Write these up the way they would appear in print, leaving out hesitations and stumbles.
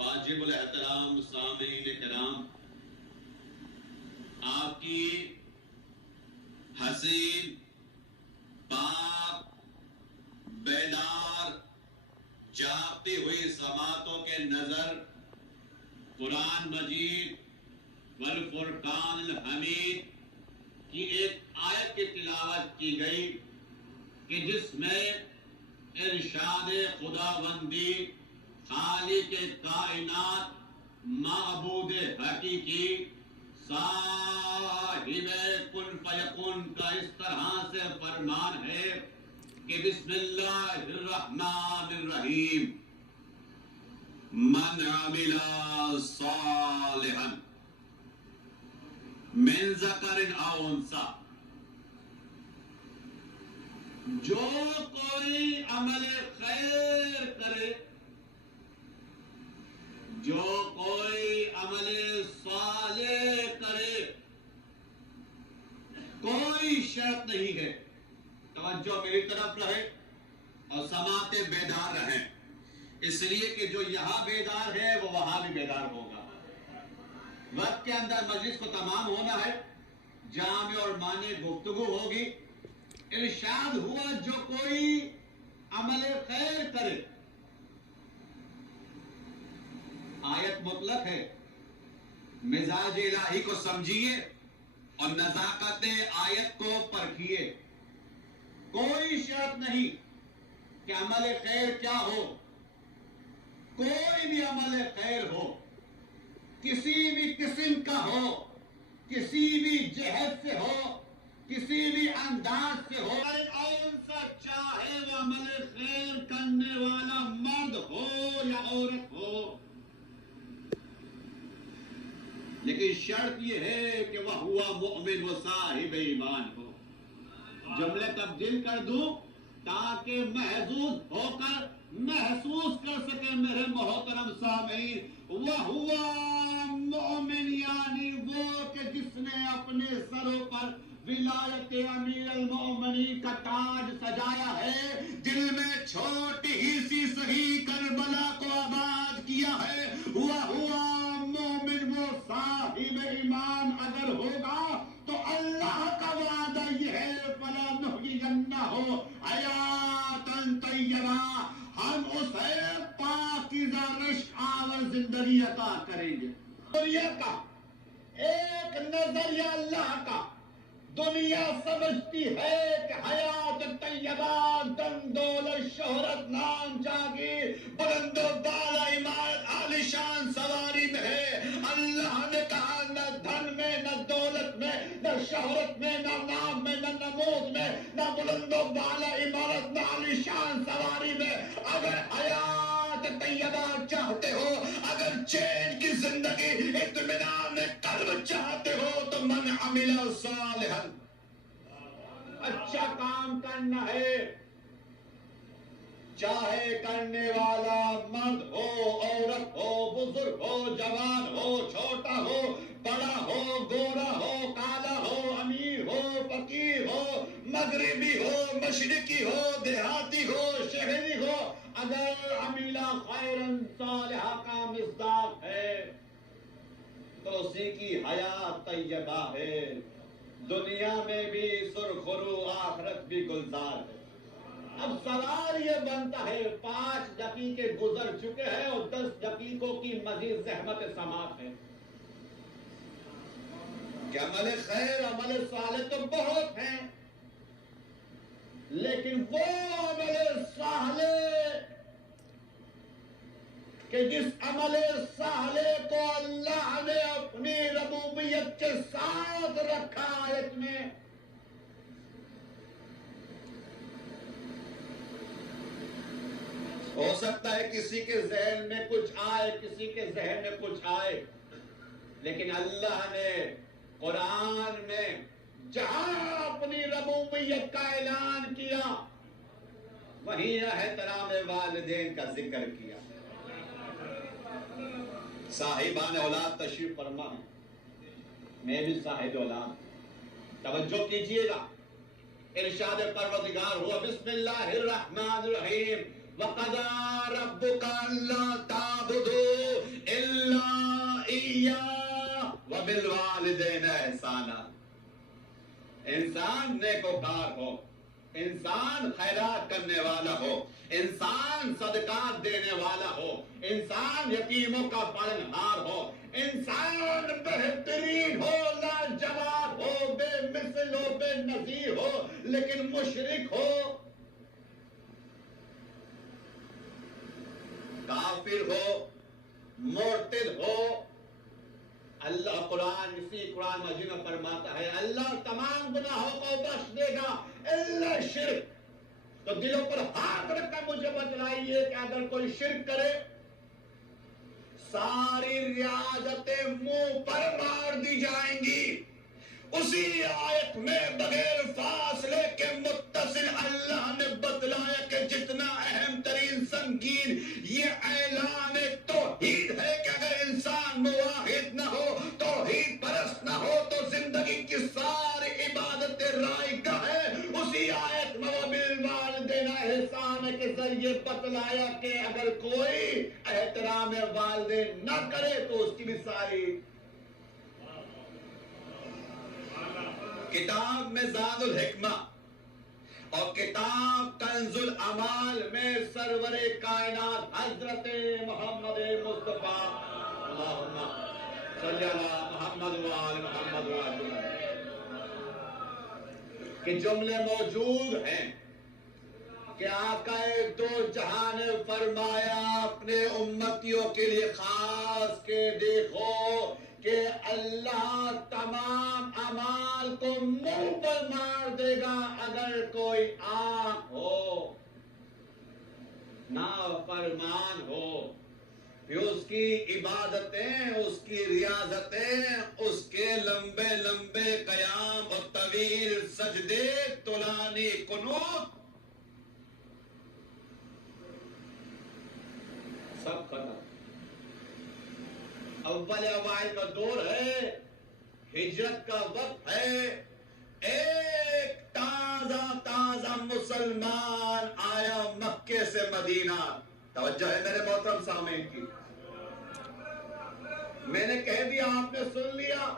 واجب الاحترام سامعین کرام، آپ کی حسین، پاک، بیدار، جاگتی ہوئی سماعتوں کے نظر قرآن مجید والفرقان الحمید کی ایک آیت کی تلاوت کی گئی کہ جس میں ارشاد خداوندی خالق کائنات معبود حقیقی صاحب کن فیکن کا اس طرح سے فرمان ہے کہ بسم اللہ الرحمن الرحیم، من عمل صالحا من ذکر او انثی، جو کوئی عمل خیر کرے، جو کوئی عمل صالح کرے، کوئی شرط نہیں ہے، توجہ میری طرف رہے اور سماعتیں بیدار رہیں، اس لیے کہ جو یہاں بیدار ہے وہ وہاں بھی بیدار ہوگا۔ وقت کے اندر مجلس کو تمام ہونا ہے، جامع اور معنی گفتگو ہوگی۔ ارشاد ہوا جو کوئی عمل خیر کرے، آیت مطلق ہے، مزاج الہی کو سمجھیے اور نزاکت آیت کو پرکھیے۔ کوئی شرط نہیں کہ عمل خیر کیا ہو، کوئی بھی عمل خیر ہو، کسی بھی قسم کا ہو، کسی بھی جہت سے ہو، کسی بھی انداز سے ہو، چاہے وہ عمل خیر کرنے والا مرد ہو یا عورت ہو، لیکن شرط یہ ہے کہ وہ ہوا مؤمن و صاحب ایمان ہو۔ جملے تبدیل کر دوں تاکہ محسوس کر سکے میرے محترم سامعین، وہ ہوا مومن یعنی وہ کہ جس نے اپنے سروں پر ولایت امیر المومنین کا تاج سجایا ہے، دل میں چھوٹی ہی سی صحیح کربلا کو آباد کیا ہے، وہ ہوا مومن، وہ صاحب ایمان اگر ہوگا تو اللہ کا وعدہ یہ ہے فَلَنُحْيِيَنَّهُ حَيَاةً طَيِّبَةً، ہم اسے پاکیزہ رشک آور زندگی عطا کریں گے۔ دنیا کا ایک نظریہ اللہ کا، دنیا سمجھتی ہے کہ حیات طیبہ، دم دولت، شہرت، نام، جاگیر، بلند و بالا عمارت، عالیشان سواری میں ہے۔ اللہ نے کہا نہ دھن میں، نہ دولت میں، نہ شہرت میں، نہ نام میں، نہ نمود میں، نہ بلند و بالا عمارت، نہ عالیشان سواری میں، اگر حیات طیبہ چاہتے ہو، اگر چین کی زندگی، اطمینان قلب چاہتے ہو تو من عمل صالحا، اچھا کام کرنا ہے، چاہے کرنے والا مرد ہو، عورت ہو، بزرگ ہو، جوان ہو، چھوٹا ہو، بڑا ہو، گورا ہو، کالا ہو، امیر ہو، فقیر ہو، مغربی ہو، مشرقی ہو، دیہاتی ہو، شہری ہو، اگر عمل خیرا صالحا کا مصداق ہے تو اسی کی حیات طیبہ ہے، دنیا میں بھی سرخرو، آخرت بھی گلزار ہے۔ اب سوال یہ بنتا ہے، 5 دقیقے گزر چکے ہیں اور 10 دقیقوں کی مزید زحمت سماعت ہے کہ عمل خیر، عمل صالح تو بہت ہیں، لیکن وہ عمل صالح کہ جس عمل صالح کو اللہ نے اپنی ربوبیت کے ساتھ رکھا آیت میں، ہو سکتا ہے کسی کے ذہن میں کچھ آئے، کسی کے ذہن میں کچھ آئے، لیکن اللہ نے قرآن میں جہاں اپنی ربوبیت کا اعلان کیا وہیں احترام والدین کا ذکر کیا۔ صاحبان اولاد تشریف فرما ہے، میں بھی صاحب اولاد، توجہ کیجئے گا، ارشاد پروردگار ہوا بسم اللہ الرحمن الرحیم، وَقَضَىٰ رَبُّكَ أَلَّا تَعْبُدُوا انسان نیکوکار ہو، انسان خیرات کرنے والا ہو، انسان صدقات دینے والا ہو، انسان یتیموں کا پالنہار ہو، انسان بہترین ہو، لاجواب ہو، بے مثل ہو، بے نظیر ہو، لیکن مشرک ہو، کافر ہو، مرتد ہو، اللہ قرآن مجید میں فرماتا ہے اللہ تمام گناہوں کو بخش دے گا الا شرک. تو دلوں پر ہاتھ رکھ کر مجھے بتلائیے کہ اگر کوئی شرک کرے ساری ریاضتیں منہ پر مار دی جائیں گی. اسی آیت میں بغیر فاصلے کے متصل اللہ نے بتلایا کہ جتنا اہم ترین سنگین یہ اعلان توحید ہے کہ اگر انسان موحد نہ ہو، توحید پرست نہ ہو، تو زندگی کی ساری عبادتیں رائگاں ہے. اسی آیت میں وبالوالدین احسان کے ذریعے بتلایا کہ اگر کوئی احترام والدین نہ کرے تو اس کی بھی ساری. کتاب میں زاد الحکمہ اور کتاب کنز العمال میں سرور کائنات حضرت محمد مصطفیٰ اللہم صلی اللہ محمد وآل محمد وآل کے جملے موجود ہیں کہ آقا دو جہاں نے فرمایا اپنے امتیوں کے لیے خاص کہ دیکھو کہ اللہ تمام اعمال کو منہ پر مار دے گا اگر کوئی آنکھ ہو، نافرمان ہو، پھر اس کی عبادتیں، اس کی ریاضتیں، اس کے لمبے لمبے قیام اور طویل سجدے، طولانی قنوت، سب ختم. اول اوائل کا دور ہے، ہجرت کا وقت ہے، ایک تازہ مسلمان آیا مکے سے مدینہ. توجہ ہے میرے محترم سامعین کی، میں نے کہہ دیا آپ نے سن لیا،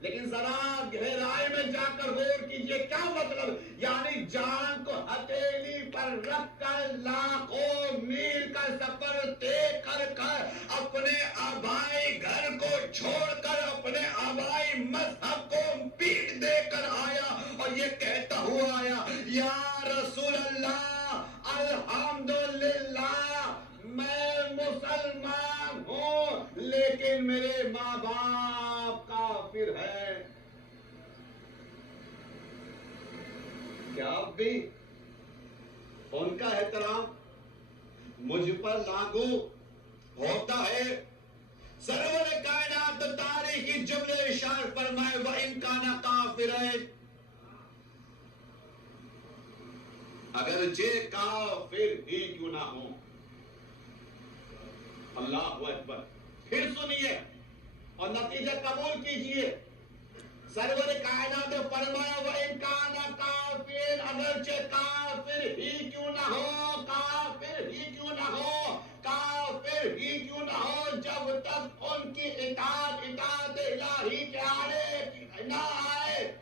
لیکن ذرا گہرائی میں جا کر غور کیجئے کیا مطلب. یعنی جان کو ہتھیلی پر رکھ کر لاکھوں میل کا سفر طے کر کر اپنے آبائی گھر کو چھوڑ کر اپنے آبائی مذہب کو پیٹ دے کر آیا اور یہ کہتا ہوا آیا یا رسول اللہ الحمدللہ میں مسلمان ہوں لیکن میرے ماں باپ کافر ہے. کیا اب بھی ان کا احترام مجھ پر لاگو ہوتا ہے؟ سرور کائنات تاریخی جملے ارشاد فرمائے وَإِن كَانَ كَافِرًا، اگرچہ کافر ہی کیوں نہ ہوں. اللہ اکبر. پھر سنیے اور نتیجہ قبول کیجئے. سرور کائنات نے فرمایا وَإِن كَانَ كَافِرًا، اگرچہ کافر ہی کیوں نہ ہو، کافر ہی کیوں نہ ہو، کافر ہی کیوں نہ ہو، جب تک ان کی اطاعت الہی کے آڑے نہ آئے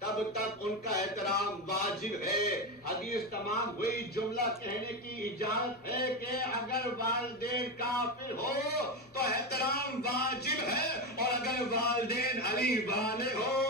تب تک ان کا احترام واجب ہے. حدیث تمام ہوئی، جملہ کہنے کی اجازت ہے کہ اگر والدین کافر ہو تو احترام واجب ہے، اور اگر والدین علی والے ہو